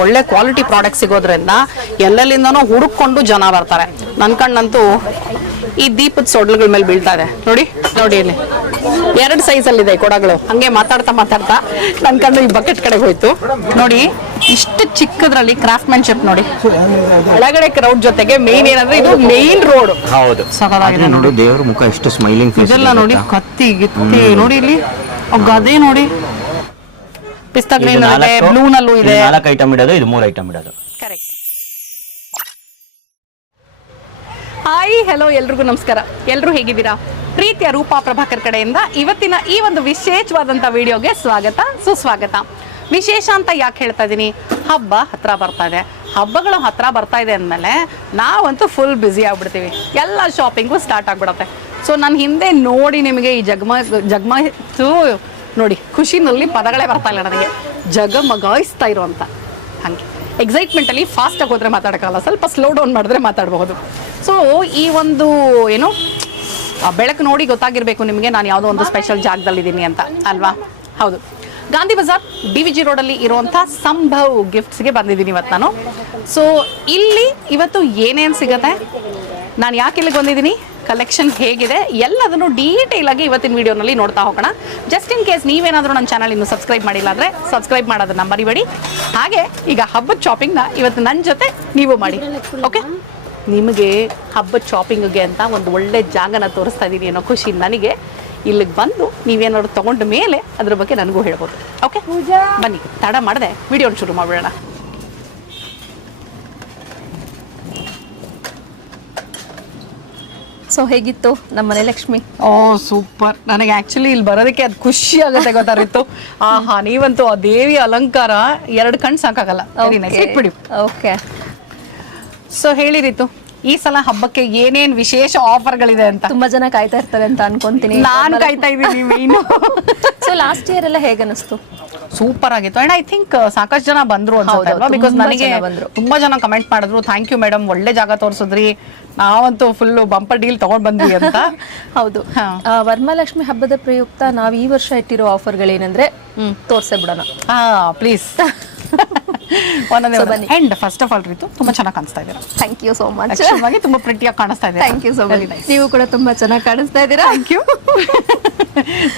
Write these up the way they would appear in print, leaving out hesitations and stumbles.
ಒಳ್ಳೆ quality product ಸಿಗೋದ್ರಿಂದ ಎಲ್ಲೆಲ್ಲಿಂದನೂ ಹುಡುಕೊಂಡು ಜನ ಬರ್ತಾರೆ. ನನ್ನ ಕಣ್ಣಂತೂ ಈ ದೀಪದ ಸೊಡ್ಲುಗಳ ಮೇಲೆ ಬೀಳ್ತಾ ಇದೆ. ನೋಡಿ ನೋಡಿ, ಇಲ್ಲಿ 2 ಸೈಜಲ್ಲಿ ಇದೆ ಕೊಡಗಳು. ಹಂಗೆ ಮಾತಾಡ್ತಾ ನನ್ನ ಕಣ್ಣು ಈ ಬಕೆಟ್ ಕಡೆಗೆ ಹೋಯ್ತು. ನೋಡಿ ಇಷ್ಟು ಚಿಕ್ಕದ್ರಲ್ಲಿ ಕ್ರಾಫ್ಟ್ಮನ್ಶಿಪ್ ನೋಡಿ. ಒಳಗಡೆ ಕ್ರೌಡ್ ಜೊತೆಗೆ ಮೇನ್ ಏನಂದ್ರೆ ಇದು ಮೇನ್ ರೋಡ್. ಹೌದು, ಸಖತ್ತಾಗಿದೆ ನೋಡಿ. ದೇವರ ಮುಖ ಎಷ್ಟು ಸ್ಮೈಲಿಂಗ್ ಫೇಸ್ ಇದೆಲ್ಲ ನೋಡಿ, ಕತ್ತಿ ಗಿತ್ತಿ ನೋಡಿ. ಇಲ್ಲಿ ಗದೆ ನೋಡಿ, ಪಿಸ್ತಾ ಗ್ರೀನ್ ಇದೆ, ಬ್ಲೂ ನಲ್ಲೂ ಇದೆ. 4 ಐಟಮ್ ಇಡೋದು, ಇದು 3 ಐಟಮ್ ಇಡೋದು. ಕರೆಕ್ಟ್. ಹಾಯ್, ಹೆಲೋ, ಎಲ್ರಿಗೂ ನಮಸ್ಕಾರ. ಎಲ್ಲರೂ ಹೇಗಿದ್ದೀರಾ? ಪ್ರೀತಿಯ ರೂಪಾ ಪ್ರಭಾಕರ್ ಕಡೆಯಿಂದ ಇವತ್ತಿನ ಈ ಒಂದು ವಿಶೇಷವಾದಂಥ ವಿಡಿಯೋಗೆ ಸ್ವಾಗತ, ಸುಸ್ವಾಗತ. ವಿಶೇಷ ಅಂತ ಯಾಕೆ ಹೇಳ್ತಾ ಇದ್ದೀನಿ? ಹಬ್ಬ ಹತ್ರ ಬರ್ತಾ ಇದೆ. ಹಬ್ಬಗಳು ಹತ್ರ ಬರ್ತಾ ಇದೆ ಅಂದಮೇಲೆ ನಾವಂತೂ ಫುಲ್ ಬ್ಯುಸಿ ಆಗ್ಬಿಡ್ತೀವಿ. ಎಲ್ಲ ಶಾಪಿಂಗು ಸ್ಟಾರ್ಟ್ ಆಗ್ಬಿಡುತ್ತೆ. ಸೊ ನನ್ನ ಹಿಂದೆ ನೋಡಿ ನಿಮಗೆ ಈ ಜಗಮಗಿತು ನೋಡಿ, ಖುಷಿನಲ್ಲಿ ಪದಗಳೇ ಬರ್ತಾ ಇಲ್ಲ ನನಗೆ. ಜಗಮಗಾಯಿಸ್ತಾ ಇರುವಂಥ ಹಾಗೆ ಎಕ್ಸೈಟ್ಮೆಂಟಲ್ಲಿ ಫಾಸ್ಟಾಗಿ ಹೋದರೆ ಮಾತಾಡೋಕ್ಕಲ್ಲ, ಸ್ವಲ್ಪ ಸ್ಲೋ ಡೌನ್ ಮಾಡಿದ್ರೆ ಮಾತಾಡಬಹುದು. ಸೊ ಈ ಒಂದು ಏನು ಬೆಳಕು ನೋಡಿ ಗೊತ್ತಾಗಿರಬೇಕು ನಿಮಗೆ ನಾನು ಯಾವುದೋ ಒಂದು ಸ್ಪೆಷಲ್ ಜಾಗದಲ್ಲಿದ್ದೀನಿ ಅಂತ ಅಲ್ವಾ? ಹೌದು, ಗಾಂಧಿ ಬಜಾರ್ DVG ರೋಡಲ್ಲಿ ಇರುವಂಥ ಸಂಭವ್ ಗಿಫ್ಟ್ಸ್ಗೆ ಬಂದಿದ್ದೀನಿ ಇವತ್ತು ನಾನು. ಸೊ ಇಲ್ಲಿ ಇವತ್ತು ಏನೇನು ಸಿಗುತ್ತೆ, ನಾನು ಯಾಕೆ ಇಲ್ಲಿಗೆ ಬಂದಿದ್ದೀನಿ, ಕಲೆಕ್ಷನ್ ಹೇಗಿದೆ, ಎಲ್ಲದನ್ನು ಡೀಟೇಲ್ ಆಗಿ ಇವತ್ತಿನ ವಿಡಿಯೋನಲ್ಲಿ ನೋಡ್ತಾ ಹೋಗೋಣ. ಜಸ್ಟ್ ಇನ್ ಕೇಸ್ ನೀವೇನಾದರೂ ನನ್ನ ಚಾನಲ್ ಇನ್ನೂ ಸಬ್ಸ್ಕ್ರೈಬ್ ಮಾಡಿಲ್ಲ ಅಂದರೆ ಸಬ್ಸ್ಕ್ರೈಬ್ ಮಾಡೋದನ್ನ ಮರಿಬೇಡಿ. ಹಾಗೆ ಈಗ ಹಬ್ಬದ ಶಾಪಿಂಗ್ನ ಇವತ್ತು ನನ್ನ ಜೊತೆ ನೀವು ಮಾಡಿ. ಓಕೆ, ನಿಮಗೆ ಹಬ್ಬದ ಶಾಪಿಂಗ್ಗೆ ಅಂತ ಒಂದು ಒಳ್ಳೆ ಜಾಗನ ತೋರಿಸ್ತಾ ಇದ್ದೀನಿ ಅನ್ನೋ ಖುಷಿ ನನಗೆ. ಇಲ್ಲಿಗೆ ಬಂದು ನೀವೇನಾದ್ರು ತೊಗೊಂಡ ಮೇಲೆ ಅದ್ರ ಬಗ್ಗೆ ನನಗೂ ಹೇಳ್ಬೋದು. ಓಕೆ, ಬನ್ನಿ ತಡ ಮಾಡದೆ ವಿಡಿಯೋನ ಶುರು ಮಾಡಿಬಿಡೋಣ. ಸೊ ಹೇಗಿತ್ತು ನಮ್ಮ ಮನೆ ಲಕ್ಷ್ಮಿ? ಓ ಸೂಪರ್. ನನಗೆ ಆಕ್ಚುಲಿ ಇಲ್ಲಿ ಬರೋದಕ್ಕೆ ಅದು ಖುಷಿ ಆಗುತ್ತೆ ಗೊತ್ತಾರಿತ್ತು. ಆಹಾ, ನೀವಂತೂ ಆ ದೇವಿ ಅಲಂಕಾರ 2 ಕಣ್ಣು ಸಾಕಾಗಲ್ಲ. ಬಿಡಿ. ಓಕೆ, ಸೊ ಹೇಳಿರಿತು ಈ ಸಲ ಹಬ್ಬಕ್ಕೆ ಏನೇನ್ ವಿಶೇಷ ಆಫರ್ಗಳಿದೆ ಅಂತ. ತುಂಬಾ ಜನ ಕಾಯ್ತಾ ಇರ್ತಾರೆ ಅಂತ ಅನ್ಕೊಂತೀನಿ. ನಾನು ಕಾಯ್ತಾ ಇದ್ದೀನಿ ಮೇನ್. ಸೊ ಲಾಸ್ಟ್ ಇಯರ್ ಎಲ್ಲ ಹೇಗೆ ಅನಿಸ್ತು? ಸೂಪರ್ ಆಗಿತ್ತು. ಅಂಡ್ ಐ ಥಿಂಕ್ ಸಾಕಷ್ಟು ಜನ ಬಂದ್ರು ಅನ್ಸುತ್ತೆ ಅಲ್ವಾ? ಬಿಕಾಸ್ ನನಗೆ ತುಂಬಾ ಜನ ಕಮೆಂಟ್ ಮಾಡಿದ್ರು, ಥ್ಯಾಂಕ್ ಯು ಮೇಡಮ್, ಒಳ್ಳೆ ಜಾಗ ತೋರಿಸಿದ್ರಿ, ನಾವಂತೂ ಫುಲ್ ಬಂಪರ್ ಡೀಲ್ ತಗೊಂಡ್ ಬಂದ್ವಿ ಅಂತ. ಹೌದು, ವರಮಹಾಲಕ್ಷ್ಮಿ ಹಬ್ಬದ ಪ್ರಯುಕ್ತ ನಾವ್ ಈ ವರ್ಷ ಇಟ್ಟಿರೋ ಆಫರ್ಗಳೇನಂದ್ರೆ ತೋರ್ಸೇ ಬಿಡೋಣ. Please. And first of all Reethu ತುಂಬಾ ಚೆನ್ನಾಗಿ ಕಾಣಿಸ್ತಾ ಇದ್ದೀರಾ. Thank you so much. ತುಂಬಾ ಪ್ರಿಟಿಯಾಗಿ ಕಾಣಿಸ್ತಾ ಇದ್ದೀರಾ. Thank you so much. ನೀವು ಕೂಡ ತುಂಬಾ ಚೆನ್ನಾಗಿ ಕಾಣಿಸ್ತಾ ಇದ್ದೀರಾ. Thank you.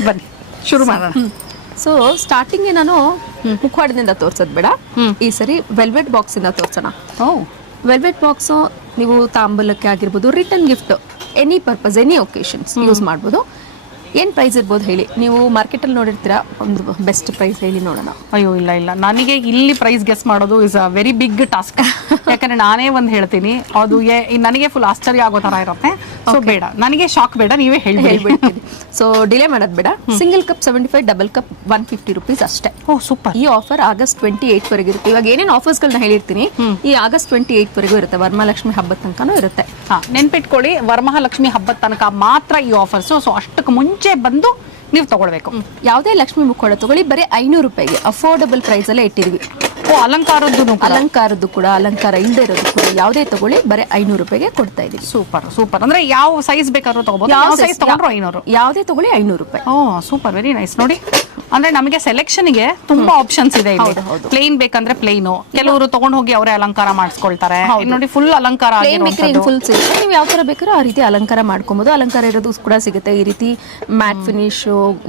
ಬನ್ನಿ ಶುರು ಮಾಡೋಣ. ಸೊ ಸ್ಟಾರ್ಟಿಂಗ್ ನಾನು ಮುಖವಾಡದಿಂದ ತೋರ್ಸೋದ್ ಬೇಡ, ಈ ಸರಿ ವೆಲ್ವೆಟ್ ಬಾಕ್ಸ್ ಇಂದ ತೋರ್ಸೋಣ. ವೆಲ್ವೆಟ್ ಬಾಕ್ಸ್ ನೀವು ತಾಂಬೂಲಕ್ಕೆ ಆಗಿರ್ಬೋದು, return gift, any purpose, any occasions use ಮಾಡ್ಬೋದು. ಏನು ಪ್ರೈಸ್ ಇರ್ಬೋದು ಹೇಳಿ? ನೀವು ಮಾರ್ಕೆಟಲ್ಲಿ ನೋಡಿರ್ತೀರಾ, ಒಂದು ಬೆಸ್ಟ್ ಪ್ರೈಸ್ ಹೇಳಿ ನೋಡೋಣ. ಅಯ್ಯೋ ಇಲ್ಲ, ನನಗೆ ಇಲ್ಲಿ ಪ್ರೈಸ್ ಗೆಸ್ ಮಾಡೋದು is a very big task. ಯಾಕಂದ್ರೆ ನಾನೇ ಒಂದು ಹೇಳ್ತೀನಿ, ಅದು ನನಗೆ ಫುಲ್ ಆಶ್ಚರ್ಯ ಆಗೋ ತರ ಇರುತ್ತೆ. ಸೊ ಬೇಡ, ನನಗೆ ಶಾಕ್ ಬೇಡ, ನೀವೇ ಹೇಳ್ಬಿಡ್ತೀನಿ. ಸೊ ಡಿಲೇ ಮಾಡೋದು ಬೇಡ. Single cup 75, double cup 150 rupees ಅಷ್ಟೇ. ಓ ಸೂಪರ್. ಈ ಆಫರ್ ಆಗಸ್ಟ್ 28 ವರೆಗೆ ಇರುತ್ತೆ. ಇವಾಗ ಏನೇನು ಆಫರ್ಸ್ಗಳನ್ನ ಹೇಳಿರ್ತೀನಿ, ಈ ಆಗಸ್ಟ್ 28 ವರೆಗೂ ಇರುತ್ತೆ. ವರಮಹಾಲಕ್ಷ್ಮಿ ಹಬ್ಬದ ತನಕನೂ ಇರುತ್ತೆ. ನೆನ್ಪಿಟ್ಕೊಳ್ಳಿ, ವರಮಹಾಲಕ್ಷ್ಮಿ ಹಬ್ಬದ ತನಕ ಮಾತ್ರ ಈ ಆಫರ್ಸ್. ಸೊ ಅಷ್ಟಕ್ಕೆ ಮುಂಚೆ ಬಂದು ನೀವು ತಗೊಳ್ಬೇಕು. ಯಾವುದೇ ಲಕ್ಷ್ಮಿ ಮುಖವಾಡ ತಗೊಳ್ಳಿ, ಬರೀ 500 ರೂಪಾಯಿಗೆ ಅಫೋರ್ಡಬಲ್ ಪ್ರೈಸ್ ಅಲ್ಲೇ ಇಟ್ಟಿದ್ವಿ. ಅಲಂಕಾರದ್ದು ಕೂಡ, ಅಲಂಕಾರ ಇಲ್ಲದೆ ಇರೋದು ಕೂಡ ಯಾವುದೇ ತಗೊಳ್ಳಿ ಬರೀ 500 ರೂಪಾಯಿಗೆ ಕೊಡ್ತಾ ಇದೀವಿ. Super super. ಅಂದ್ರೆ ಯಾವ ಸೈಜ್ ಬೇಕಾದ್ರೂ ತಗೋಬಹುದು, ಯಾವ ಸೈಜ್ ತಗೊಂಡ್ರು 500. ಯಾವುದೇ ತಗೊಳ್ಳಿ 500 ರೂಪಾಯಿ. ಓ ಸೂಪರ್, ವೆರಿ ನೈಸ್. ನೋಡಿ, ಅಂದ್ರೆ ನಮಗೆ ಸೆಲೆಕ್ಷನ್ ಗೆ ತುಂಬಾ ಆಪ್ಷನ್ಸ್ ಇದೆ. ಪ್ಲೇನ್ ಬೇಕಂದ್ರೆ ಪ್ಲೇನು, ಕೆಲವರು ತಗೊಂಡ್ ಹೋಗಿ ಅವರೇ ಅಲಂಕಾರ ಮಾಡಿಸ್ಕೊಳ್ತಾರೆ. ನೋಡಿ, ಫುಲ್ ಅಲಂಕಾರ ಫುಲ್ ಸಿಗುತ್ತೆ. ನೀವು ಯಾವ ತರ ಬೇಕಾದ್ರೂ ಆ ರೀತಿ ಅಲಂಕಾರ ಮಾಡ್ಕೊಬಹುದು. ಅಲಂಕಾರ ಇರೋದು ಕೂಡ ಸಿಗುತ್ತೆ. ಈ ರೀತಿ ಮ್ಯಾಟ್ ಫಿನಿಶ್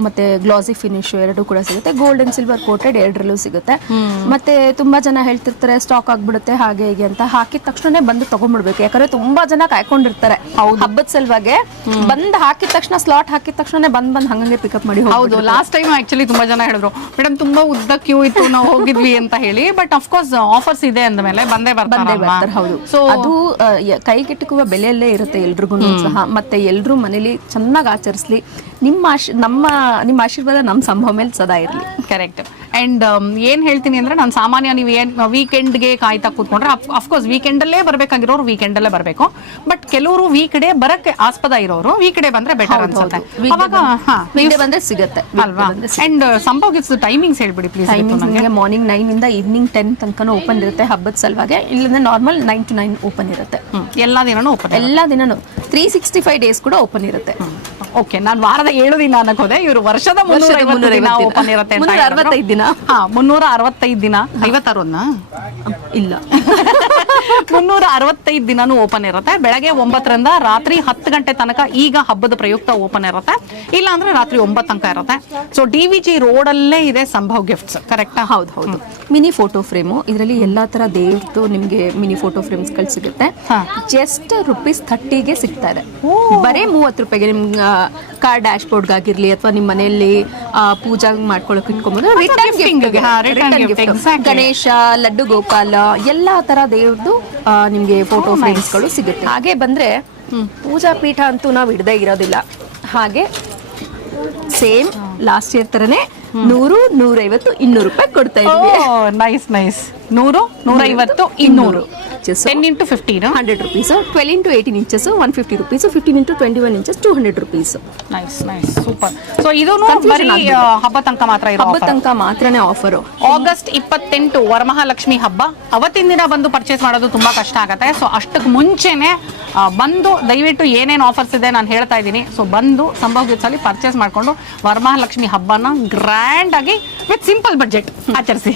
ಮತ್ತೆ ಗ್ಲಾಸಿ ಫಿನಿಶ್ ಎರಡು ಕೂಡ ಸಿಗುತ್ತೆ. ಗೋಲ್ಡ್ ಅಂಡ್ ಸಿಲ್ವರ್ ಕೋಟೆಡ್ ಎರಡರಲ್ಲೂ ಸಿಗುತ್ತೆ. ಮತ್ತೆ ತುಂಬಾ ಜನ ಹೇಳ್ತಿರ್ತಾರೆ ಸ್ಟಾಕ್ ಆಗ್ಬಿಡುತ್ತೆ ಹಾಗೆ ಹೀಗೆ ಅಂತ. ಹಾಕಿದ ತಕ್ಷಣ ಬಂದು ತಗೊಂಡ್ಬಿಡ್ಬೇಕು, ಯಾಕಂದ್ರೆ ತುಂಬಾ ಜನ ಕಾಯ್ಕೊಂಡಿರ್ತಾರೆ ಹಬ್ಬದ ಸಲುವಾಗಿ. ಬಂದ್ ಹಾಕಿದ ತಕ್ಷಣ, ಸ್ಲಾಟ್ ಹಾಕಿದ ತಕ್ಷಣ ಬಂದ್ ಹಂಗೆ ಪಿಕಪ್ ಮಾಡಿ. ಹೌದು, ಲಾಸ್ಟ್ ಟೈಮ್ ಆಕ್ಚುಲಿ ತುಂಬಾ ಜನ ಹೇಳಿದ್ರು, ಮೇಡಮ್ ತುಂಬಾ ಉದ್ದ ಕ್ಯೂ ಇತ್ತು, ನಾವು ಹೋಗಿದ್ವಿ ಅಂತ ಹೇಳಿ. ಬಟ್ ಅಫ್ಕೋರ್ಸ್ ಆಫರ್ಸ್ ಇದೆ ಅಂದ ಮೇಲೆ ಬಂದೇ ಬರ್ತಾರೆ. ಹೌದು, ಸೊ ಅದು ಕೈಗೆಟುಕುವ ಬೆಲೆಯಲ್ಲೇ ಇರುತ್ತೆ ಎಲ್ರಿಗೂ ಸಹ. ಮತ್ತೆ ಎಲ್ರು ಮನೇಲಿ ಚೆನ್ನಾಗಿ ಆಚರಿಸ್ಲಿ. ನಿಮ್ಮ ಆಶೀರ್ವಾದ ನಮ್ಮ ಸಂಭವ ಮೇಲೆ ಸದಾ ಇರಲಿ. ಕರೆಕ್ಟ್. ಅಂಡ್ ಏನ್ ಹೇಳ್ತೀನಿ ಅಂದ್ರೆ, ನಾನು ಸಾಮಾನ್ಯ ನೀವು ಏನ್ ವೀಕೆಂಡ್ಗೆ ಕಾಯ್ತಾ ಕೂತ್ಕೊಂಡ್ರೆ, ಅಫ್ಕೋರ್ಸ್ ವೀಕೆಂಡಲ್ಲೇ ಬರ್ಬೇಕಾಗಿರೋರು ವೀಕೆಂಡಲ್ಲೇ ಬರಬೇಕು. ಬಟ್ ಕೆಲವರು ವೀಕ್ ಡೇ ಬರಕ್ಕೆ ಆಸ್ಪದ ಇರೋರು ವೀಕ್ ಡೇ ಬಂದ್ರೆ ಬೆಟರ್ ಅನ್ಸುತ್ತೆ. ಬಂದ್ರೆ ಸಿಗುತ್ತೆ ಅಲ್ವಾ? ಅಂಡ್ ಸಂಭವ್ ಗಿಫ್ಟ್ಸ್ ಟೈಮಿಂಗ್ಸ್ ಹೇಳ್ಬಿಡಿ ಪ್ಲೀಸ್. ಮಾರ್ನಿಂಗ್ 9 ಇಂದ ಈವ್ನಿಂಗ್ 10 ತನಕ ಓಪನ್ ಇರುತ್ತೆ ಹಬ್ಬದ ಸಲುವಾಗಿ. ಇಲ್ಲಂದ್ರೆ ನಾರ್ಮಲ್ 9 to 9 ಓಪನ್ ಇರುತ್ತೆ. ಎಲ್ಲಾ ದಿನನೂ ಓಪನ್, ಎಲ್ಲಾ ದಿನನೂ 365 days ಕೂಡ ಓಪನ್ ಇರುತ್ತೆ. ಓಕೆ, ನಾನು ವಾರದ 7 ದಿನ ಅನ್ನಕ್ ಹೋದೆ, ಇವರು ವರ್ಷದ 350 ದಿನ ಓಪನ್ ಇರುತ್ತೆ ಅಂತ 365 ದಿನ. 365 ದಿನ. 56 ಇಲ್ಲ 365 ದಿನಾನು ಓಪನ್ ಇರುತ್ತೆ. ಬೆಳಗ್ಗೆ 9ರಿಂದ ರಾತ್ರಿ 10 ಗಂಟೆ ತನಕ ಈಗ ಹಬ್ಬದ ಪ್ರಯುಕ್ತ ಓಪನ್ ಇರುತ್ತೆ, ಇಲ್ಲ ಅಂದ್ರೆ ರಾತ್ರಿ 9 ತನಕ ಇರುತ್ತೆ. ಸೊ DVG ರೋಡ್ ಅಲ್ಲೇ ಇದೆ ಸಂಭವ್ ಗಿಫ್ಟ್ಸ್, ಕರೆಕ್ಟಾ? ಹೌದು ಹೌದು. ಮಿನಿ ಫೋಟೋ ಫ್ರೇಮು, ಇದರಲ್ಲಿ ಎಲ್ಲಾ ತರ ದೇವ್ರದ್ದು ನಿಮ್ಗೆ ಮಿನಿ ಫೋಟೋ ಫ್ರೇಮ್ಸ್ ಗಳು ಸಿಗುತ್ತೆ. ಜಸ್ಟ್ ₹30ಗೆ ಸಿಗ್ತಾ ಇದೆ. ಬರೀ 30 ರೂಪಾಯಿಗೆ ನಿಮ್ ಕಾರ್ ಡ್ಯಾಶ್ ಬೋರ್ಡ್ ಆಗಿರ್ಲಿ ಅಥವಾ ನಿಮ್ಮ ಮನೆಯಲ್ಲಿ ಪೂಜಾ ಮಾಡ್ಕೊಳಕ್ ಇಟ್ಕೊಂಡ್ಬಂದು ಗಣೇಶ, ಲಡ್ಡು ಗೋಪಾಲ, ಎಲ್ಲಾ ತರ ದೇವ್ರದ್ದು ನಿಮ್ಗೆ ಫೋಟೋ ಫ್ರೇಮ್ಸ್ ಗಳು ಸಿಗುತ್ತೆ. ಹಾಗೆ ಬಂದ್ರೆ ಪೂಜಾ ಪೀಠ ಅಂತೂ ನಾವು ಇಡದೇ ಇರೋದಿಲ್ಲ. ಹಾಗೆ ಸೇಮ್ ಲಾಸ್ಟ್ ಇಯರ್ ತರನೇ 100, 150, 200 ರೂಪಾಯಿ ಕೊಡ್ತಾ ಇದ್ವಿ. Nice nice. 100, 150, 200. 10 into 15 100 rupees. 12 into 18 inches 150 rupees. 15 into 21 inches 200 rupees. Nice nice, super. So ಇದೂನು ಬರೀ ಹಬ್ಬ ತನಕ ಮಾತ್ರ ಇರೋ ಹಬ್ಬ ತನಕ ಮಾತ್ರನೇ ಆಫರ್. ಆಗಸ್ಟ್ 28 ವರಮಹಾಲಕ್ಷ್ಮಿ ಹಬ್ಬ. ಅವತ್ತಿನ ದಿನ ಬಂದು ಪರ್ಚೇಸ್ ಮಾಡೋದು ತುಂಬಾ ಕಷ್ಟ ಆಗುತ್ತೆ. ಸೊ ಅಷ್ಟಕ್ಕೆ ಮುಂಚೆನೆ ಬಂದು ದಯವಿಟ್ಟು ಏನೇನು ಆಫರ್ಸ್ ಇದೆ ನಾನು ಹೇಳ್ತಾ ಇದ್ದೀನಿ. ಸೊ ಬಂದು ಸಂಭವ್ ಗಿಫ್ಟ್ಸ್ ಅಲ್ಲಿ ಪರ್ಚೇಸ್ ಮಾಡ್ಕೊಂಡು ವರಮಹಾಲಕ್ಷ್ಮಿ ಹಬ್ಬನ ಗ್ರ್ಯಾಂಡ್ ಆಗಿ ವಿತ್ ಸಿಂಪಲ್ ಬಡ್ಜೆಟ್ ಆಚರಿಸಿ.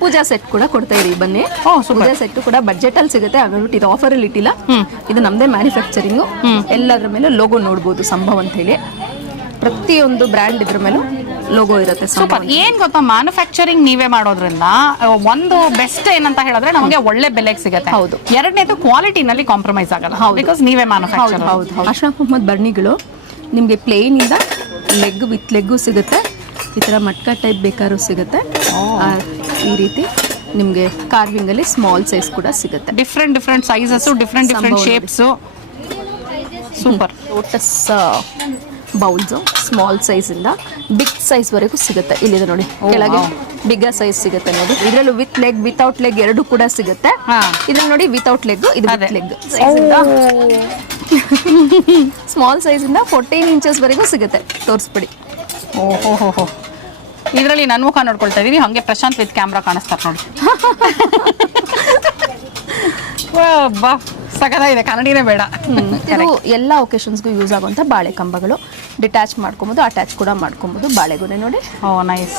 ಪೂಜಾ ಸೆಟ್ ಕೂಡ ಕೊಡ್ತಾ ಇದೀವಿ, ಬನ್ನಿ. ಪೂಜಾ ಸೆಟ್ ಕೂಡ ಬಡ್ಜೆಟ್ ಅಲ್ಲಿ ಸಿಗುತ್ತೆ. ಹಾಗಾಗಿ ಇದು ಆಫರ್ ಅಲ್ಲಿ ಇಟ್ಟಿಲ್ಲ, ಇದು ನಮ್ದೇ ಮ್ಯಾನುಫ್ಯಾಕ್ಚರಿಂಗ್. ಎಲ್ಲದ್ರ ಮೇಲೆ ಲೋಗೋ ನೋಡ್ಬೋದು ಸಂಭವ್ ಅಂತ ಹೇಳಿ. ಪ್ರತಿಯೊಂದು ಬ್ರ್ಯಾಂಡ್ ಇದ್ರ ಮೇಲೂ ಲೋಗೋ ಇರುತ್ತೆ. ಸೂಪರ್. ಏನ್ ಗೊತ್ತಾ, ಮ್ಯಾನುಫ್ಯಾಕ್ಚರಿಂಗ್ ನೀವೇ ಮಾಡೋದ್ರಿಂದ ಒಂದು ಬೆಸ್ಟ್ ಏನಂತ ಹೇಳಿದ್ರೆ ನಮಗೆ ಒಳ್ಳೆ ಬೆಲೆಗೆ ಸಿಗುತ್ತೆ. ಹೌದು. ಎರಡನೇದು ಕ್ವಾಲಿಟಿನಲ್ಲಿ ಕಾಂಪ್ರಮೈಸ್ ಆಗಲ್ಲ, ಬಿಕಾಸ್ ನೀವೇ ಮ್ಯಾನುಫ್ಯಾಕ್ಚರ್. ಹೌದು. ಅರ್ಶನ ಕುಂಕುಮದ ಬರಣಿಗಳು ನಿಮ್ಗೆ ಪ್ಲೇನ್ ಇಂದ ಲೆಗ್ ವಿತ್ ಲೆಗ್ಗು ಸಿಗುತ್ತೆ, ಈ ತರ ಮಟ್ಕ ಟೈಪ್ ಬೇಕಾದ್ರೂ ಸಿಗುತ್ತೆ. ಈ ರೀತಿ ನಿಮ್ಗೆ ಕಾರ್ವಿಂಗ್ ಅಲ್ಲಿ ಸ್ಮಾಲ್ ಸೈಜ್ ಕೂಡ ಸಿಗುತ್ತೆ. Different sizes, different shapes. Super. Lotus bowls small size ಇಂದ ಬಿಗ್ ಸೈಜ್ ವರೆಗೂ ಸಿಗುತ್ತೆ. ಇಲ್ಲಿದೆ ನೋಡಿ, ಕೆಳಗೆ ಬಿಗ್ಗರ್ ಸೈಜ್ ಸಿಗುತ್ತೆ ನೋಡಿ. ಇದ್ರಲ್ಲೂ ವಿತ್ ಲೆಗ್ ವಿತೌಟ್ ಲೆಗ್ ಎರಡು ಕೂಡ ಸಿಗುತ್ತೆ. ಇದ್ರಲ್ಲಿ ನೋಡಿ ವಿತೌಟ್ ಲೆಗ್, ಇದು ವಿತ್ ಲೆಗ್. ಸ್ಮಾಲ್ ಸೈಜ್ ಇಂದ 14 ಇಂಚಸ್ ವರೆಗೂ ಸಿಗುತ್ತೆ. ತೋರಿಸ್ಬಿಡಿ. ಓಹೋ, ಇದರಲ್ಲಿ ನನ್ನ ಮುಖ ನೋಡ್ಕೊಳ್ತಾ ಇದೀನಿ, ಹಂಗೆ ಪ್ರಶಾಂತ್ ವಿತ್ ಕ್ಯಾಮ್ರಾ ಕಾಣಿಸ್ತಾರೆ ನೋಡಿ. ಬಾ, ಸಕತ್ತಾಗಿದೆ, ಕನ್ನಡಿನೇ ಬೇಡ. ಇದು ಎಲ್ಲ ಒಕೇಶನ್ಸ್ಗೂ ಯೂಸ್ ಆಗುವಂತ ಬಾಳೆ ಕಂಬಗಳು. ಡಿಟ್ಯಾಚ್ ಮಾಡ್ಕೊಬಹುದು, ಅಟ್ಯಾಚ್ ಕೂಡ ಮಾಡ್ಕೊಬಹುದು. ಬಾಳೆಗೊನೆ ನೋಡಿ. ನೈಸ್.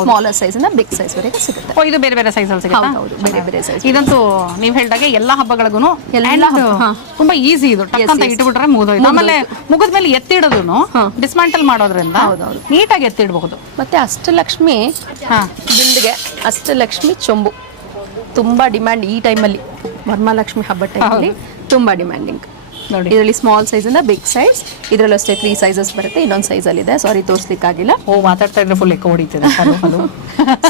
ಸ್ಮಾಲರ್ ಸೈಜ್ ಇಂದ ಬಿಗ್ ಸೈಜ್ ವರೆಗೆ ಸಿಗುತ್ತೆ. ಇದು ಬೇರೆ ಬೇರೆ ಸೈಜ್ ಅಲ್ಲಿ ಸಿಗುತ್ತೆ. ಹೌದು, ಬೇರೆ ಬೇರೆ ಸೈಜ್. ಇದಂತೂ ನೀವ್ ಹೇಳ್ದಾಗೆ ಎಲ್ಲಾ ಹಬ್ಬಗಳಿಗೂ ತುಂಬಾ ಈಸಿ. ಇದು ಟಕ್ ಅಂತ ಇಟ್ಬಿಟ್ರೆ ಮುಗಿದೋಯ್ತು. ಆಮೇಲೆ ಮುಖದ ಮೇಲೆ ಎತ್ತಿಡೋದು ಡಿಸ್ಮ್ಯಾಂಟಲ್ ಮಾಡೋದ್ರಿಂದ ನೀಟಾಗಿ ಎತ್ತಿಡಬಹುದು. ಮತ್ತೆ ಅಷ್ಟಲಕ್ಷ್ಮಿ ಬಿಂದಿಗೆ, ಅಷ್ಟಲಕ್ಷ್ಮಿ ಚೊಂಬು ತುಂಬಾ ಡಿಮ್ಯಾಂಡ್ ಈ ಟೈಮಲ್ಲಿ. ವರಮಹಾಲಕ್ಷ್ಮಿ ಹಬ್ಬ ಟೈಮಲ್ಲಿ ತುಂಬಾ ಡಿಮ್ಯಾಂಡಿಂಗ್ ನೋಡಿ. ಇದರಲ್ಲಿ ಸ್ಮಾಲ್ ಸೈಜ್ ಇಂದ ಬಿಗ್ ಸೈಜ್, ಇದರಲ್ಲೂ ಅಷ್ಟೇ 3 ಸೈಜಸ್ ಬರುತ್ತೆ. ಇನ್ನೊಂದು ಸೈಜ್ ಅಲ್ಲಿ ಇದೆ, ಸಾರಿ ತೋರಿಸ್ಲಿಕ್ಕಾಗಿಲ್ಲ. ಮಾತಾಡ್ತಾ ಇದ್ರೆ ಫುಲ್ ಎಕ್ಕೋ ಹೊಡಿತಿದೆ.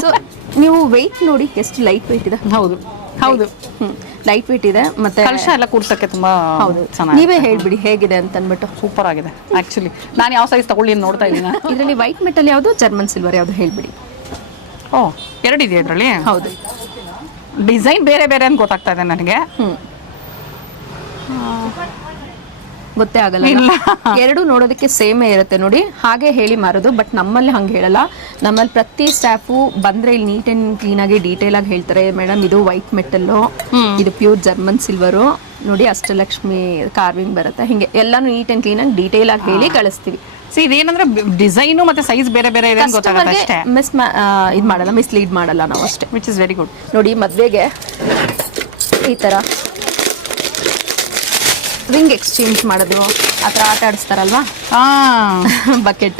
ಸೊ ನೀವು ವೆಯ್ಟ್ ನೋಡಿ ಎಷ್ಟು ಲೈಟ್ ವೆಯ್ಟ್ ಇದೆ. ಹೌದು, ಲೈಟ್ ವೆಯ್ಟ್ ಇದೆ. ಮತ್ತೆ ಕಲಶ ಎಲ್ಲ ಕೂರ್ಸಕ್ಕೆ ತುಂಬಾ ಚೆನ್ನಾಗಿ. ನೀವೇ ಹೇಳ್ಬಿಡಿ ಹೇಗಿದೆ ಅಂತ ಅಂದ್ಬಿಟ್ಟು. ಸೂಪರ್ ಆಗಿದೆ. ಆಕ್ಚುಲಿ ನಾನು ಯಾವ ಸೈಜ್ ತಗೊಳ್ಳಿ ಅಂತ ನೋಡ್ತಾ ಇದ್ದೀನಿ. ಇದರಲ್ಲಿ ವೈಟ್ ಮೆಟಲ್ ಯಾವುದು, ಜರ್ಮನ್ ಸಿಲ್ವರ್ ಯಾವುದು ಹೇಳ್ಬಿಡಿ. ಎರಡಿದೆ ಇದರಲ್ಲಿ. ಹೌದು, ಡಿಸೈನ್ ಬೇರೆ ಬೇರೆ ಅಂತ ಗೊತ್ತಾಗ್ತಾ ಇದೆ ನನಗೆ. ಗೊತ್ತೇ ಆಗಲ್ಲ. ಎರಡು ನೋಡೋದಕ್ಕೆ ಸೇಮೇ ಇರುತ್ತೆ ನೋಡಿ, ಹಾಗೆ ಹೇಳಿ ಮಾರೋದು. ಬಟ್ ನಮ್ಮಲ್ಲಿ ಹಂಗೆ ಹೇಳಲ್ಲ. ನಮ್ಮಲ್ಲಿ ಪ್ರತಿ ಸ್ಟಾಫು ಬಂದ್ರೆ ಇಲ್ಲಿ ನೀಟ್ ಅಂಡ್ ಕ್ಲೀನ್ ಆಗಿ ಡೀಟೇಲ್ ಆಗಿ ಹೇಳ್ತಾರೆ. ಮೇಡಮ್ ಇದು ವೈಟ್ ಮೆಟಲ್ಲು, ಇದು ಪ್ಯೂರ್ ಜರ್ಮನ್ ಸಿಲ್ವರು ನೋಡಿ, ಅಷ್ಟಲಕ್ಷ್ಮಿ ಕಾರ್ವಿಂಗ್ ಬರುತ್ತೆ. ಹಿಂಗೆ ಎಲ್ಲಾನು ನೀಟ್ ಅಂಡ್ ಕ್ಲೀನ್ ಆಗಿ ಡೀಟೇಲ್ ಆಗಿ ಹೇಳಿ ಕಳಿಸ್ತೀವಿ. ಇದೇನಂದ್ರೆ ಡಿಸೈನು ಮತ್ತೆ ಸೈಜ್ ಬೇರೆ ಬೇರೆ ಇದೆ ಗೊತ್ತಾಗುತ್ತೆ ಅಷ್ಟೇ. ಇದು ಮಾಡಲ್ಲ, ಮಿಸ್ಲೀಡ್ ಮಾಡಲ್ಲ ನಾವು ಅಷ್ಟೇ. Which is very good. ನೋಡಿ, ಮದ್ವೆಗೆ ಈ ತರ ರಿಂಗ್ ಎಕ್ಸ್ಚೇಂಜ್ ಮಾಡೋದು ಆ ಥರ ಆಟ ಆಡಿಸ್ತಾರಲ್ವಾ, ಬಕೆಟ್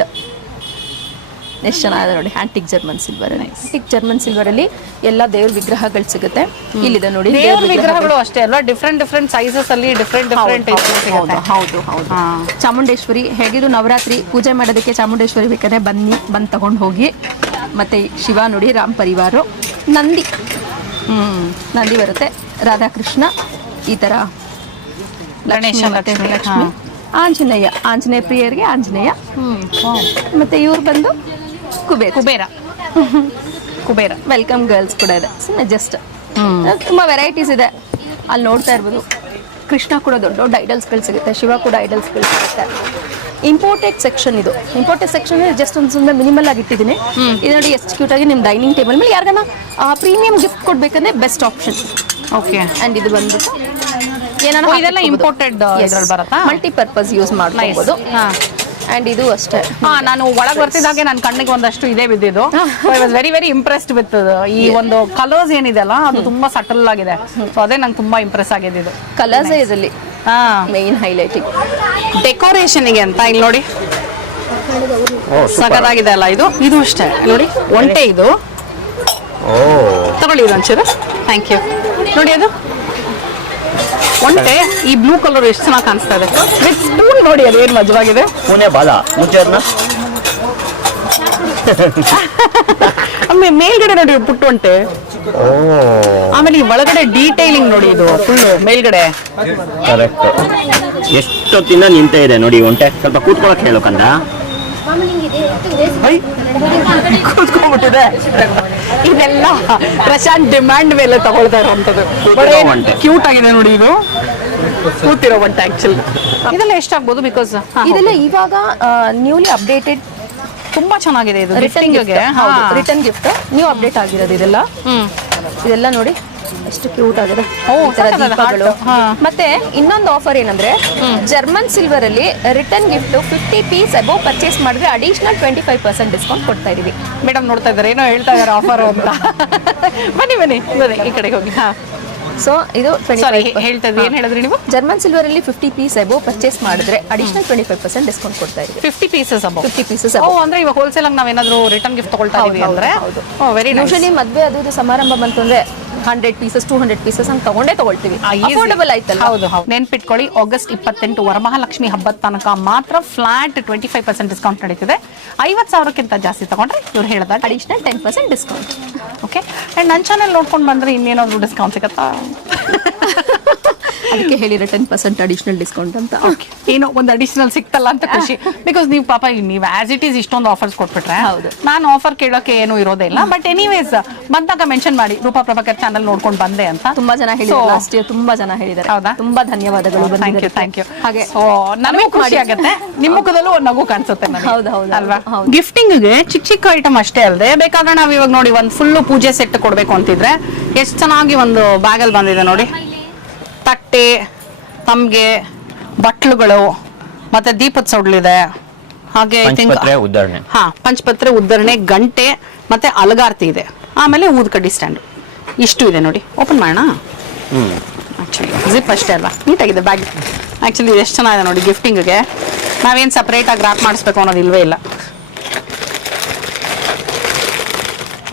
ಎಷ್ಟು ಚೆನ್ನಾಗಿದೆ ನೋಡಿ. Antique German silver. Antique German silver ಅಲ್ಲಿ ಎಲ್ಲ ದೇವ್ರ ವಿಗ್ರಹಗಳು ಸಿಗುತ್ತೆ. ಇಲ್ಲಿದೆ ನೋಡಿ, ದೇವ್ರ ವಿಗ್ರಹಗಳು ಅಷ್ಟೇ ಅಲ್ವಾ, ಡಿಫ್ರೆಂಟ್ ಸೈಜಸ್ ಅಲ್ಲಿ ಡಿಫ್ರೆಂಟ್. ಹೌದು. ಚಾಮುಂಡೇಶ್ವರಿ ಹೇಗಿದ್ರು ನವರಾತ್ರಿ ಪೂಜೆ ಮಾಡೋದಕ್ಕೆ ಚಾಮುಂಡೇಶ್ವರಿ ಬೇಕಾದ್ರೆ ಬಂದು ತಗೊಂಡು ಹೋಗಿ. ಮತ್ತೆ ಶಿವ ನೋಡಿ, ರಾಮ್ ಪರಿವಾರ, ನಂದಿ ಬರುತ್ತೆ, ರಾಧಾಕೃಷ್ಣ, ಈ ತರ ಲಕ್ಷ್ಮಿ, ಆಂಜನೇಯ ಪ್ರಿಯರಿಗೆ ಆಂಜನೇಯ. ಮತ್ತೆ ಇವ್ರು ಬಂದು ಕುಬೇರ ವೆಲ್ಕಮ್ ಗರ್ಲ್ಸ್ ಕೂಡ ಇದೆ. ಜಸ್ಟ್ ತುಂಬಾ ವೆರೈಟೀಸ್ ಇದೆ. ಅಲ್ಲಿ ನೋಡ್ತಾ ಇರ್ಬೋದು. ಕೃಷ್ಣ ಕೂಡ ದೊಡ್ಡ ಐಡಲ್ಸ್ಗಳು ಸಿಗುತ್ತೆ, ಶಿವ ಕೂಡ ಐಡಲ್ಸ್ಗಳು ಸಿಗುತ್ತೆ. ಇಂಪೋರ್ಟೆಡ್ ಸೆಕ್ಷನ್ ಇದು. ಇಂಪೋರ್ಟೆಡ್ ಸೆಕ್ಷನ್ ಜಸ್ಟ್ ಒಂದು ಸುಮ್ಮನೆ ಮಿನಿಮಲ್ ಆಗಿ ಇಟ್ಟಿದ್ದೀನಿ. ಇದು ನೋಡಿ ಎಷ್ಟು ಕ್ಯೂಟ್ ಆಗಿ ನಿಮ್ಮ ಡೈನಿಂಗ್ ಟೇಬಲ್ ಮೇಲೆ ಯಾರಿಗಾನ ಪ್ರೀಮಿಯಂ ಗಿಫ್ಟ್ ಕೊಡ್ಬೇಕಂದ್ರೆ ಬೆಸ್ಟ್ ಆಪ್ಷನ್. ಓಕೆ. ಆ್ಯಂಡ್ ಇದು ಬಂದ್ಬಿಟ್ಟು ಏನಾದ್ರು ಇದೆಲ್ಲ ಇಂಪೋರ್ಟೆಡ್ ಇದ್ರಲ್ಲಿ ಬರುತ್ತಾ? ಮಲ್ಟಿಪರ್ಪಸ್ ಯೂಸ್ ಮಾಡ್ಕೋಬಹುದು. ಅಂಡ್ ಇದು ಅಷ್ಟೇ. ನಾನು ಒಳಗೆ ಬರ್ತಿದ್ದಾಗೆ ನನ್ನ ಕಣ್ಣಿಗೆ ಒಂದಷ್ಟು ಇದೆ ಬಿದ್ದಿದ್ದು. I was very very impressed with ಈ ಒಂದು ಕಲರ್ಸ್ ಏನಿದೆ ಅಲ್ಲ, ಅದು ತುಂಬಾ ಸಟಲ್ ಆಗಿದೆ. ಸೊ ಅದೇ ನಂಗೆ ತುಂಬಾ ಇಂಪ್ರೆಸ್ ಆಗಿದೆ. ಕಲರ್ಸ್ ಇದರಲ್ಲಿ ಮೇನ್ ಹೈಲೈಟಿಂಗ್. ಡೆಕೋರೇಷನ್ಗೆ ಅಂತ ಇಲ್ಲಿ ನೋಡಿ ಸಗದಾಗಿದೆ ಅಲ್ಲ ಇದು. ಇದು ಅಷ್ಟೇ ನೋಡಿ, ಒಂಟೆ ಇದು. ತಗೊಳ್ಳಿ ಇದೊಂಚೂರು. Thank you. ನೋಡಿ ಅದು ಒಂಟೆ, ಈ ಬ್ಲೂ ಕಲರ್ ಎಷ್ಟು ಚೆನ್ನಾಗಿ ಕಾಣಿಸ್ತಾ ಇದೆ ವಿತ್ ಸ್ಪೂನ್. ನೋಡಿ ಅದು ಏನು ಮಜವಾಗಿದೆ. ಪುಣೆ ಬಾಲ ಮುಂಚೆರ್ನ ಆಮೇಲೆ ಮೇಲ್ಗಡೆ ನೋಡಿ ಪುಟ್ಟು ಒಂಟೆ. ಆಮೇಲೆ ಈ ಒಳಗಡೆ ಡೀಟೈಲಿಂಗ್ ನೋಡಿ, ಇದು ಫುಲ್ ಮೇಲ್ಗಡೆ. ಕರೆಕ್ಟ್. ಎಷ್ಟೊತ್ತಿಂದ ನಿಂತೇ ಇದೆ ನೋಡಿ ಒಂಟೆ. ಸ್ವಲ್ಪ ಕೂತ್ಕೊಳಕ್ ಹೇಳು ಕಂದ. ಕೂತ್ಕೊಂಡ್ಬಿಟ್ಟಿದೆ. ಇದೆಲ್ಲ ಪ್ರಶಾಂತ್ ಡಿಮ್ಯಾಂಡ್ ಮೇಲೆ ತಗೊಳ್ತಾ ಇರೋಂಥದ್ದು. ಕ್ಯೂಟ್ ಆಗಿದೆ ನೋಡಿ ಇದು ಕೂತಿರೋ ಒಂಟೆ. ಆಕ್ಚುಲಿ ಇದೆಲ್ಲ ಎಷ್ಟಾಗ್ಬೋದು? ಬಿಕಾಸ್ ಇದೆಲ್ಲ ಇವಾಗ ನ್ಯೂಲಿ ಅಪ್ಡೇಟೆಡ್, ತುಂಬಾ ಚೆನ್ನಾಗಿದೆ ಇದು. ರಿಟರ್ನ್ ಗಿಫ್ಟ್ ನ್ಯೂ ಅಪ್ಡೇಟ್ ಆಗಿರೋದು ಇದೆಲ್ಲ. ಇದೆಲ್ಲ ನೋಡಿ ಎಷ್ಟು ಕ್ಯೂಟ್ ಆಗಿದೆ. ದೀಪಗಳು. ಮತ್ತೆ ಇನ್ನೊಂದು ಆಫರ್ ಏನಂದ್ರೆ, ಜರ್ಮನ್ ಸಿಲ್ವರ್ ಅಲ್ಲಿ return gift 50 piece above purchase ಮಾಡಿದ್ರೆ ಅಡಿಷನಲ್ 25% ಡಿಸ್ಕೌಂಟ್ ಕೊಡ್ತಾ ಇದೀವಿ. ಮೇಡಮ್ ನೋಡ್ತಾ ಇದ್ದಾರೆ, ಏನೋ ಹೇಳ್ತಾ ಇದಾರೆ ಆಫರ್ ಅಂತ. ಬನ್ನಿ ಬನ್ನಿ ಈ ಕಡೆಗೆ ಹೋಗಿ. ಸೊ ಇದು ಹೇಳ್ತಾ ಇದ್ರಿ, ಏನ್ ಹೇಳಿದ್ರಿ ನೀವು? ಜರ್ಮನ್ ಸಿಲ್ವರ್ ಅಲ್ಲಿ 50 ಪೀಸ್ ಅಬೌವ್ ಪರ್ಚೇಸ್ ಮಾಡಿದ್ರೆ ಅಡಿಷನಲ್ 25% ಡಿಸ್ಕೌಂಟ್ ಕೊಡ್ತಾ ಇದೀವಿ. 50 ಪೀಸಸ್ ಅಬೌವ್. 50 ಪೀಸಸ್. ಅಂದ್ರೆ ಇವಾಗ ಹೋಲ್ಸೇಲ್ ಆಗಿ ನಾವೇನಾದ್ರೂ ರಿಟರ್ನ್ ಗಿಫ್ಟ್ ತಗೊಳ್ತಾ ಇದೀವಿ ಅಂದ್ರೆ ವೆರಿ ನೈಸ್. ಯೂಶಲಿ ಮದ್ವೆ ಅದು ಸಮಾರಂಭ ಬಂತು ಅಂದ್ರೆ 100 ಪೀಸಸ್ 200 ಪೀಸಸ್ ಅಂತ ತಗೊಳ್ತೀವಿ. ಅಫೋರ್ಡಬಲ್ ಆಯ್ತಲ್ಲ. ಹೌದು ಹೌದು. ನೆನ್ಪಿಟ್ಕೊಳ್ಳಿ, ಆಗಸ್ಟ್ 28 ವರಮಹಾಲಕ್ಷ್ಮಿ ಹಬ್ಬದ ತನಕ ಮಾತ್ರ ಫ್ಲಾಟ್ 25% ಡಿಸ್ಕೌಂಟ್ ನಡೀತಿದೆ. 50,000ಕ್ಕಿಂತ ಜಾಸ್ತಿ ತಗೊಂಡ್ರೆ ಇವ್ರು ಹೇಳಿದಾಗ ಅಡಿಷನಲ್ 10% ಡಿಸ್ಕೌಂಟ್. ಓಕೆ. ಅಂಡ್ ನನ್ನ ಚಾನಲ್ ನೋಡ್ಕೊಂಡು ಬಂದ್ರೆ ಇನ್ನೇನಾದ್ರು ಡಿಸ್ಕೌಂಟ್ ಸಿಗುತ್ತಾ? ಅದಕ್ಕೆ ಹೇಳಿರೋ 10% ಅಡಿಷನಲ್ ಡಿಸ್ಕೌಂಟ್ ಅಂತ. ಏನೋ ಒಂದು ಅಡಿಷನಲ್ ಸಿಕ್ತಲ್ಲ ಅಂತ ಖುಷಿ. ಬಿಕಾಸ್ ನೀವು ಪಾಪ ನೀವು ಆಸ್ ಇಟ್ ಈಸ್ ಇಷ್ಟೊಂದು ಆಫರ್ಸ್ ಕೊಟ್ಬಿಟ್ರೆ ನಾನು ಆಫರ್ ಕೇಳೋಕೆ ಏನು ಇರೋದೇ ಇಲ್ಲ. ಬಟ್ ಎನಿವೇಸ್ ಬಂದಾಗ ಮೆನ್ಷನ್ ಮಾಡಿ ರೂಪಾ ಪ್ರಭಾಕರ್ ಚಾನಲ್ ನೋಡ್ಕೊಂಡು ಬಂದೆ ಅಂತ. ತುಂಬಾ ಜನ ಹೇಳಿದ್ದಾರೆ, ಲಾಸ್ಟ್ ಇಯರ್ ತುಂಬಾ ಜನ ಹೇಳಿದ್ದಾರೆ. ಹೌದಾ? ತುಂಬಾ ಧನ್ಯವಾದಗಳು. Thank you. ಹಾಗೆ ನನಗೂ ಖುಷಿ ಆಗುತ್ತೆ, ನಿಮ್ಮ ಮುಖದಲ್ಲೂ ಒಂದು ನಗು ಕಾಣಿಸುತ್ತೆ ಅಲ್ವಾ? ಗಿಫ್ಟಿಂಗ್ಗೆ ಚಿಕ್ಕ ಚಿಕ್ಕ ಐಟಮ್ ಅಷ್ಟೇ ಅಲ್ಲದೆ, ಬೇಕಾದ್ರೆ ನಾವ್ ಇವಾಗ ನೋಡಿ ಒಂದು ಫುಲ್ ಪೂಜೆ ಸೆಟ್ ಕೊಡ್ಬೇಕು ಅಂತಿದ್ರೆ ಎಷ್ಟು ಚೆನ್ನಾಗಿ ಒಂದು ಬ್ಯಾಗಲ್ಲಿ ಬಂದಿದೆ ನೋಡಿ. ತಟ್ಟೆ, ತಮ್ಗೆ, ಬಟ್ಲುಗಳು, ಮತ್ತೆ ದೀಪದ ಸೊಡ್ಲಿದೆ. ಹಾಗೆ ಪಂಚಪತ್ರೆ ಉದ್ದರಣೆ, ಗಂಟೆ, ಮತ್ತೆ ಅಲಗಾರ್ತಿ ಇದೆ. ಆಮೇಲೆ ಊದ್ಕಡ್ಡಿ ಸ್ಟ್ಯಾಂಡ್. ಇಷ್ಟು ಇದೆ ನೋಡಿ. ಓಪನ್ ಮಾಡೋಣ. ಆಕ್ಚುಲಿ ಜಿಪ್ ಅಷ್ಟೇ ಅಲ್ವಾ, ನೀಟಾಗಿದೆ ಬ್ಯಾಗ್. ಆಕ್ಚುಲಿ ಎಷ್ಟು ಚೆನ್ನಾಗಿದೆ ನೋಡಿ. ಗಿಫ್ಟಿಂಗ್ಗೆ ನಾವೇನು ಸಪ್ರೇಟಾಗಿ ರ್ಯಾಪ್ ಮಾಡಿಸ್ಬೇಕು ಅನ್ನೋದು ಇಲ್ವೇ ಇಲ್ಲ.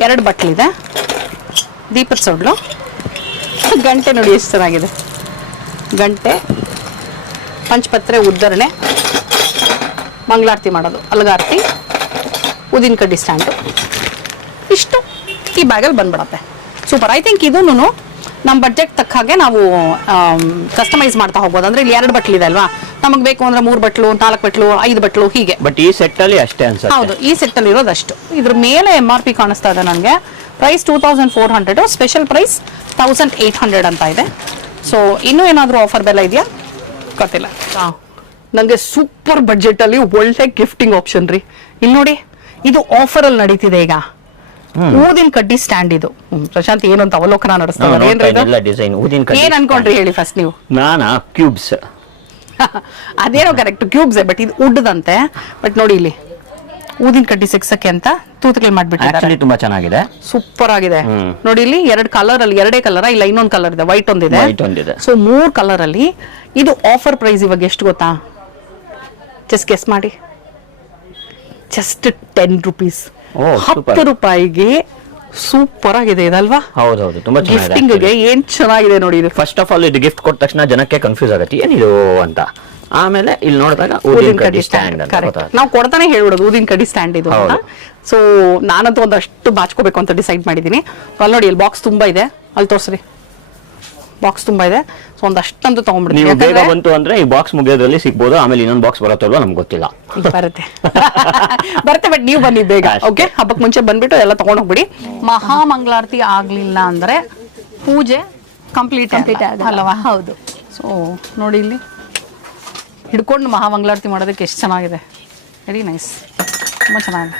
2 ಬಟ್ಲಿದೆ, ದೀಪದ ಸೊಡ್ಲು, ಗಂಟೆ ನೋಡಿ ಎಷ್ಟು ಚೆನ್ನಾಗಿದೆ. ಗಂಟೆ, ಪಂಚಪತ್ರೆ ಉದ್ದರಣೆ, ಮಂಗಳಾರತಿ ಮಾಡೋದು, ಅಲಗಾರತಿ, ಉದಿನ ಕಡ್ಡಿ ಸ್ಟ್ಯಾಂಡು. ಇಷ್ಟು ಈ ಬ್ಯಾಗಲ್ಲಿ ಬಂದ್ಬಿಡತ್ತೆ. ಸೂಪರ್. ಐ ಥಿಂಕ್ ಇದೂ ನಮ್ಮ ಬಡ್ಜೆಟ್ ತಕ್ಕ ಹಾಗೆ ನಾವು ಕಸ್ಟಮೈಸ್ ಮಾಡ್ತಾ ಹೋಗ್ಬೋದು. ಅಂದ್ರೆ ಇಲ್ಲಿ 2 ಬಟ್ಲಿದೆ ಅಲ್ವಾ, ನಮಗೆ ಬೇಕು ಅಂದ್ರೆ 3 ಬಟ್ಲು, 4 ಬಟ್ಲು, 5 ಬಟ್ಲು ಹೀಗೆ. ಬಟ್ ಈ ಸೆಟ್ ಅಲ್ಲಿ ಅಷ್ಟೇ ಅನ್ಸುತ್ತೆ. ಹೌದು, ಈ ಸೆಟ್ ಅಲ್ಲಿ ಇರೋದಷ್ಟು. ಇದ್ರ ಮೇಲೆ MRP ಕಾಣಿಸ್ತಾ ಇದೆ ನನಗೆ. ಪ್ರೈಸ್ 2400, ಸ್ಪೆಷಲ್ ಪ್ರೈಸ್ 1800 ಅಂತ ಇದೆ. ಸೊ ಇನ್ನೂ ಏನಾದರೂ ಆಫರ್ ಬೆಲೆ ಇದೆಯಾ ಗೊತ್ತಿಲ್ಲ. ನನಗೆ ಸೂಪರ್ ಬಡ್ಜೆಟ್ ಅಲ್ಲಿ ಒಳ್ಳೆ ಗಿಫ್ಟಿಂಗ್ ಆಪ್ಷನ್ ರೀ. ಇಲ್ಲಿ ನೋಡಿ, ಇದು ಆಫರ್ ಅಲ್ಲಿ ನಡೀತಿದೆ ಈಗ. ಊದಿನ ಕಡ್ಡಿ ಸ್ಟ್ಯಾಂಡ್ ಇದು. ಪ್ರಶಾಂತ್ ಏನು ಅಂತ ಅವಲೋಕನ ನಡೆಸ್ತಾರೆ. ಏನ್ ಅನ್ಕೊಂಡ್ರಿ ಹೇಳಿ ಫಸ್ಟ್ ನೀವು? ನಾನಾ ಕ್ಯೂಬ್ಸ್. ಅದೇನೋ ಕರೆಕ್ಟ್ ಕ್ಯೂಬ್ಸ್, ಬಟ್ ಇದು ಉಡ್ದಂತೆ. ಬಟ್ ನೋಡಿ ಇಲ್ಲಿ ಊದಿನ ಕಡ್ಡಿ ಸಿಕ್ಸಕ್ಕೆ ಅಂತ ತೂತುಗಳು ಮಾಡ್ಬಿಟ್ಟಿದ್ದಾರೆ. ತುಂಬಾ ಚೆನ್ನಾಗಿದೆ, ಸೂಪರ್ ಆಗಿದೆ. ನೋಡಿ ಇಲ್ಲಿ 2 ಕಲರ್ ಅಲ್ಲಿ, 2 ಕಲರ್ ಇಲ್ಲ, ಇನ್ನೊಂದು ಕಲರ್ ಇದೆ, ವೈಟ್ ಒಂದಿದೆ. ಸೊ 3 ಕಲರ್ ಅಲ್ಲಿ. ಇದು ಆಫರ್ ಪ್ರೈಸ್ ಇವಾಗ ಎಷ್ಟು ಗೊತ್ತಾ? ಜಸ್ಟ್ ಗೆಸ್ ಮಾಡಿ. Just 10 rupees. 10 ರೂಪಾಯಿಗೆ ಸೂಪರ್ ಆಗಿದೆ ಇದಲ್ವಾ? ಹೌದೌದು, ತುಂಬಾ ಗಿಫ್ಟಿಂಗ್ ಗೆ ಏನ್ ಚೆನ್ನಾಗಿದೆ ನೋಡಿ ಇದು. ಫಸ್ಟ್ ಆಫ್ ಆಲ್ ಇದು ಗಿಫ್ಟ್ ಕೊಟ್ಟ ತಕ್ಷಣ ಜನಕ್ಕೆ ಕನ್ಫ್ಯೂಸ್ ಆಗುತ್ತೆ ಏನಿದು ಅಂತ. ಆಮೇಲೆ ಇಲ್ಲಿ ನೋಡಿದಾಗ ಊದಿನ ಕಡ್ಡಿ ಸ್ಟ್ಯಾಂಡ್. ನಾವು ಕೊಡ್ತಾನೆ ಹೇಳ್ಬಿಡೋದು ಊದಿನ ಕಡ್ಡಿ ಸ್ಟ್ಯಾಂಡ್ ಇದು ಅಂತ. ಸೊ ನಾನಂತೂ ಒಂದಷ್ಟು ಬಾಚ್ಕೋಬೇಕು ಅಂತ ಡಿಸೈಡ್ ಮಾಡಿದೀನಿ. ಅಲ್ಲಿ ನೋಡಿ, ಇಲ್ಲಿ ಬಾಕ್ಸ್ ತುಂಬಾ ಇದೆ, ಅಲ್ಲಿ ತೋರ್ಸ್ರಿ. ಬಾಕ್ಸ್ ತುಂಬಾ ಇದೆ. ಸೊ ಒಂದಷ್ಟಂತೂ ತಗೊಂಡ್ಬಿಡ್ತೀನಿ. ನೀವು ಬೇಗ ಬಂತು ಅಂದ್ರೆ ಈ ಬಾಕ್ಸ್ ಮುಗಿಯೋದ್ರಲ್ಲಿ ಸಿಗ್ಬೋದು. ಆಮೇಲೆ ಇನ್ನೊಂದು ಬಾಕ್ಸ್ ಬರುತ್ತಲ್ವಾ ನಮ್ಗೆ ಗೊತ್ತಿಲ್ಲ. ಬರುತ್ತೆ ಬಟ್ ನೀವು ಬನ್ನಿ ಬೇಗ. ಓಕೆ, ಹಬ್ಬಕ್ಕೆ ಮುಂಚೆ ಬಂದ್ಬಿಟ್ಟು ಎಲ್ಲ ತಗೊಂಡ್ ಹೋಗ್ಬಿಡಿ. ಮಹಾಮಂಗಳಾರತಿ ಆಗ್ಲಿಲ್ಲ ಅಂದ್ರೆ ಪೂಜೆ ಕಂಪ್ಲೀಟ್ ಅಲ್ಲವಾ? ಹೌದು. ಸೊ ನೋಡಿ, ಇಲ್ಲಿ ಹಿಡ್ಕೊಂಡು ಮಹಾಮಂಗಳಾರತಿ ಮಾಡೋದಕ್ಕೆ ಎಷ್ಟು ಚೆನ್ನಾಗಿದೆ. ವೆರಿ ನೈಸ್, ತುಂಬ ಚೆನ್ನಾಗಿದೆ.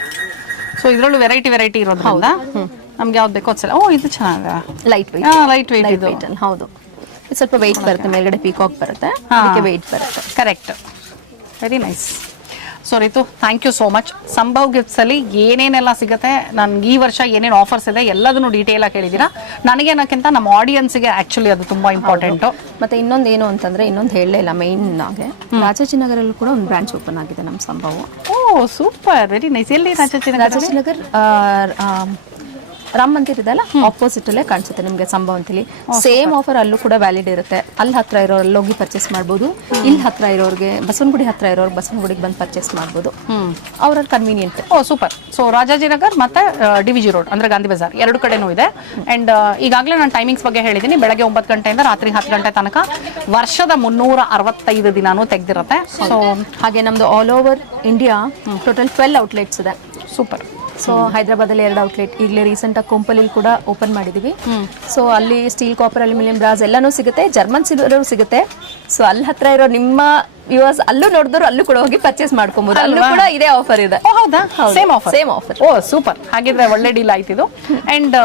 ಸೊ ಇದರಲ್ಲೂ ವೆರೈಟಿ ಇರೋದ್ರಿಂದ ನಮ್ಗೆ ಯಾವ್ದು ಬೇಕೋ ಅದು ಸಲ. ಇದು ಚೆನ್ನಾಗಿದೆ, ಲೈಟ್ ವೆಯ್ಟ್. ಲೈಟ್ ವೆಯ್ಟ್ ಇದು. ಹೌದು. ಇದು ಸ್ವಲ್ಪ ವೆಯ್ಟ್ ಬರುತ್ತೆ, ಮೇಲ್ಗಡೆ ಪೀಕಾಕ್ ಬರುತ್ತೆ, ಅದಕ್ಕೆ ವೆಯ್ಟ್ ಬರುತ್ತೆ. Correct, very nice. So Ritu, thank you so much. Sambhav gifts ಅಲ್ಲಿ ಏನೇನೆಲ್ಲ ಸಿಗುತ್ತೆ, ನನ್ಗೆ ಈ ವರ್ಷ ಏನೇನು ಆಫರ್ಸ್ ಇದೆ ಎಲ್ಲದನ್ನು ಡೀಟೇಲ್ ಆಗಿ ಹೇಳಿದ್ದೀರಾ. ನನಗೆ ಅನ್ನೋಕ್ಕಿಂತ ನಮ್ಮ ಆಡಿಯನ್ಸ್ಗೆ ಆಕ್ಚುಲಿ ಅದು ತುಂಬಾ ಇಂಪಾರ್ಟೆಂಟು. ಮತ್ತೆ ಇನ್ನೊಂದು ಏನು ಅಂತಂದ್ರೆ, ಇನ್ನೊಂದು ಹೇಳಲೇ ಇಲ್ಲ, ಮೇನ್ ಆಗಿ ರಾಜಾಜಿನಗರಲ್ಲೂ ಕೂಡ ಒಂದು ಬ್ರಾಂಚ್ ಓಪನ್ ಆಗಿದೆ ನಮ್ಮ ಸಂಭವ. ಓ ಸೂಪರ್, ವೆರಿ ನೈಸ್. ಎಲ್ಲಿ ರಾಜಾಜಿನಗರ್ ರಾಮ್ ಮಂದಿರ್ ಇದೆಲ್ಲ ಆಪೋಸಿಟ್ ಅಲ್ಲೇ ಕಾಣಿಸುತ್ತೆ ನಿಮಗೆ ಸಂಭವ ಅಂತೇಳಿ. ಸೇಮ್ ಆಫರ್ ಅಲ್ಲೂ ಕೂಡ ವ್ಯಾಲಿಡ್ ಇರುತ್ತೆ. ಅಲ್ಲಿ ಹತ್ರ ಇರೋರು ಅಲ್ಲೋಗಿ ಪರ್ಚೇಸ್ ಮಾಡ್ಬೋದು, ಇಲ್ಲಿ ಹತ್ರ ಇರೋರಿಗೆ ಬಸವನಗುಡಿ ಹತ್ರ ಇರೋರು ಬಸವನಗುಡಿಗೆ ಬಂದು ಪರ್ಚೇಸ್ ಮಾಡ್ಬೋದು, ಅವ್ರ ಕನ್ವೀನಿಯಂಟ್. ಓ ಸೂಪರ್. ಸೊ ರಾಜಾಜಿನಗರ್ ಮತ್ತೆ DVG ರೋಡ್ ಅಂದ್ರೆ ಗಾಂಧಿ ಬಜಾರ್ ಎರಡು ಕಡೆನೂ ಇದೆ. ಅಂಡ್ ಈಗಾಗಲೇ ನಾನು ಟೈಮಿಂಗ್ಸ್ ಬಗ್ಗೆ ಹೇಳಿದ್ದೀನಿ. ಬೆಳಗ್ಗೆ 9 ಗಂಟೆಯಿಂದ ರಾತ್ರಿ 10 ಗಂಟೆ ತನಕ ವರ್ಷದ 365 ದಿನಾನೂ ತೆಗ್ದಿರುತ್ತೆ. ಸೊ ಹಾಗೆ ನಮ್ದು all over India total 12 outlets ಇದೆ. ಸೂಪರ್. ಸೊ ಹೈದರಾಬಾದಲ್ಲಿ 2 ಔಟ್ಲೆಟ್, ಈಗಲೇ ರೀಸೆಂಟ್ ಆಗಿ ಕೊಂಪಲ್ಲಿ ಕೂಡ ಓಪನ್ ಮಾಡಿದೀವಿ. ಸೊ ಅಲ್ಲಿ ಸ್ಟೀಲ್, ಕಾಪರ್, ಅಲ್ಯೂಮಿನಿಯಂ, ಬ್ರಾಸ್ ಎಲ್ಲಾನು ಸಿಗುತ್ತೆ, ಜರ್ಮನ್ ಸಿಲ್ವರ್ ಸಿಗುತ್ತೆ. ಸೊ ಅಲ್ಲಿ ಹತ್ರ ಇರೋ ನಿಮ್ಮ ವ್ಯೂವರ್ಸ್ ಅಲ್ಲೂ ನೋಡಿದ್ರು ಅಲ್ಲೂ ಕೂಡ ಹೋಗಿ ಪರ್ಚೇಸ್ ಮಾಡ್ಕೊಬಹುದು. ಅಲ್ಲೂ ಕೂಡ ಇದೇ ಆಫರ್ ಇದೆ. ಓ ಹೌದಾ? Same offer. Same offer. ಓ ಸೂಪರ್. ಹಾಗಿದ್ರೆ ಒಳ್ಳೆ ಡೀಲ್ ಆಯ್ತಿದು. ಅಂಡ್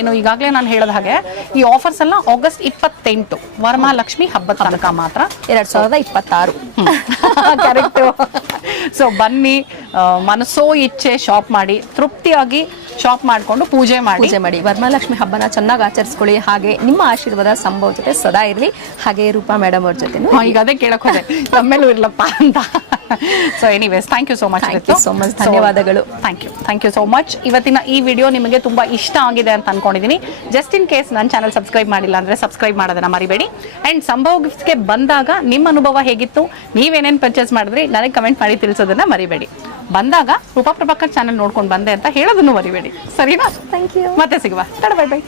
ಏನು ಈಗಾಗಲೇ ನಾನು ಹೇಳಿದ ಹಾಗೆ ಈ ಆಫರ್ಸ್ ಎಲ್ಲ ಆಗಸ್ಟ್ 28 ವರಮಹಾಲಕ್ಷ್ಮಿ ಹಬ್ಬದ ತನಕ ಮಾತ್ರ, 2026. ಕರೆಕ್ಟ್. ಸೊ ಬನ್ನಿ, ಮನಸ್ಸೋ ಇಚ್ಛೆ ಶಾಪ್ ಮಾಡಿ, ತೃಪ್ತಿಯಾಗಿ ಶಾಪ್ ಮಾಡಿಕೊಂಡು ಪೂಜೆ ಮಾಡಿ ವರಮಹಾಲಕ್ಷ್ಮಿ ಹಬ್ಬನ ಚೆನ್ನಾಗಿ ಆಚರಿಸ್ಕೊಳ್ಳಿ. ಹಾಗೆ ನಿಮ್ಮ ಆಶೀರ್ವಾದ ಸಂಭವ ಜೊತೆ ಸದಾ ಇರಲಿ. ಹಾಗೆ ರೂಪಾ ಮೇಡಮ್ ಅವ್ರ ಜೊತೆ ಈಗ ಅದೇ ಕೇಳಕ್ ಹೋದೆ, ನಮ್ಮೇಲೂ ಇರ್ಲಪ್ಪ ಅಂತ. So anyways, thank you so much. ಧನ್ಯವಾದಗಳು. Thank you so much. ಇವತ್ತಿನ ಈ ವಿಡಿಯೋ ನಿಮಗೆ ತುಂಬಾ ಇಷ್ಟ ಆಗಿದೆ ಅಂತ ಅನ್ಕೊಂಡಿದ್ದೀನಿ. ಜಸ್ಟ್ ಇನ್ ಕೇಸ್ ನನ್ನ ಚಾನಲ್ ಸಬ್ಸ್ಕ್ರೈಬ್ ಮಾಡಿಲ್ಲ ಅಂದ್ರೆ ಸಬ್ಸ್ಕ್ರೈಬ್ ಮಾಡೋದನ್ನ ಮರಿಬೇಡಿ. ಅಂಡ್ ಸಂಭವ್ ಗಿಫ್ಟ್ಸ್ಗೆ ಬಂದಾಗ ನಿಮ್ಮ ಅನುಭವ ಹೇಗಿತ್ತು, ನೀವೇನೇನು ಪರ್ಚೇಸ್ ಮಾಡಿದ್ರಿ ನನಗೆ ಕಮೆಂಟ್ ಮಾಡಿ ತಿಳಿಸೋದನ್ನ ಮರಿಬೇಡಿ. ಬಂದಾಗ ರೂಪಾ ಪ್ರಭಾಕರ್ ಚಾನಲ್ ನೋಡ್ಕೊಂಡು ಬಂದೆ ಅಂತ ಹೇಳೋದನ್ನು ಮರಿಬೇಡಿ. ಸರಿನಾ? Thank you. ಮತ್ತೆ ಸಿಗುವ. Bye by.